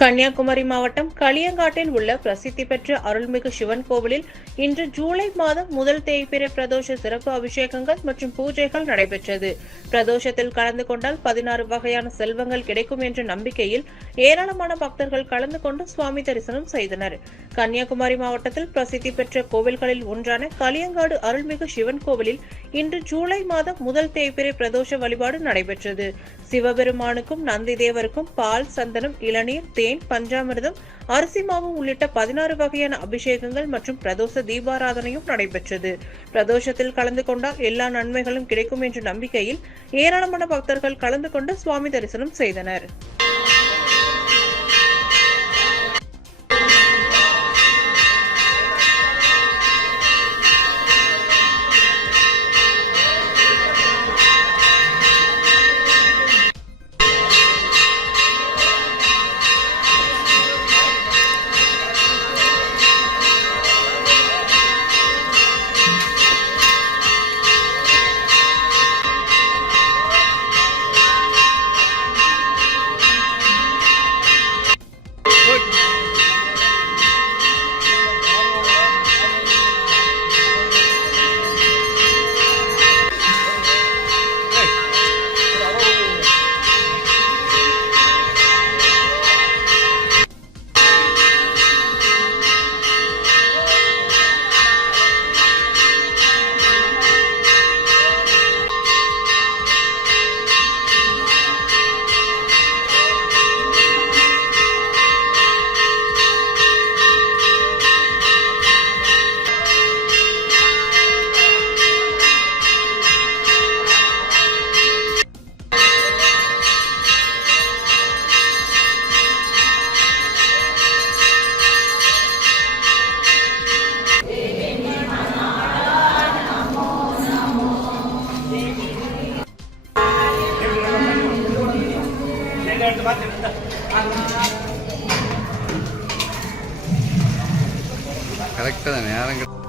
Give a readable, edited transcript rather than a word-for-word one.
கன்னியாகுமரி மாவட்டம் களியங்காட்டில் உள்ள பிரசித்தி பெற்ற அருள்மிகு சிவன் கோவிலில் இன்று ஜூலை மாதம் முதல் தேய்பிறை பிரதோஷ சிறப்பு அபிஷேகங்கள் மற்றும் பூஜைகள் நடைபெற்றது. பிரதோஷத்தில் கலந்து கொண்டால் 16 வகையான செல்வங்கள் கிடைக்கும் என்ற நம்பிக்கையில் ஏராளமான பக்தர்கள் கலந்து கொண்டு சுவாமி தரிசனம் செய்தனர். கன்னியாகுமரி மாவட்டத்தில் பிரசித்தி பெற்ற கோவில்களில் ஒன்றான களியங்காடு அருள்மிகு சிவன் கோவிலில் இன்று ஜூலை மாதம் முதல் தேய்பிறை பிரதோஷ வழிபாடு நடைபெற்றது. சிவபெருமானுக்கும் நந்தி தேவருக்கும் பால், சந்தனம், இளநீர், தேன், பஞ்சாமிர்தம், அரிசி மாவு உள்ளிட்ட 16 வகையான அபிஷேகங்கள் மற்றும் பிரதோஷ தீபாராதனையும் நடைபெற்றது. பிரதோஷத்தில் கலந்து கொண்டால் எல்லா நன்மைகளும் கிடைக்கும் என்ற நம்பிக்கையில் ஏராளமான பக்தர்கள் கலந்து கொண்டு சுவாமி தரிசனம் செய்தனர். கரெக்டாக நேரம்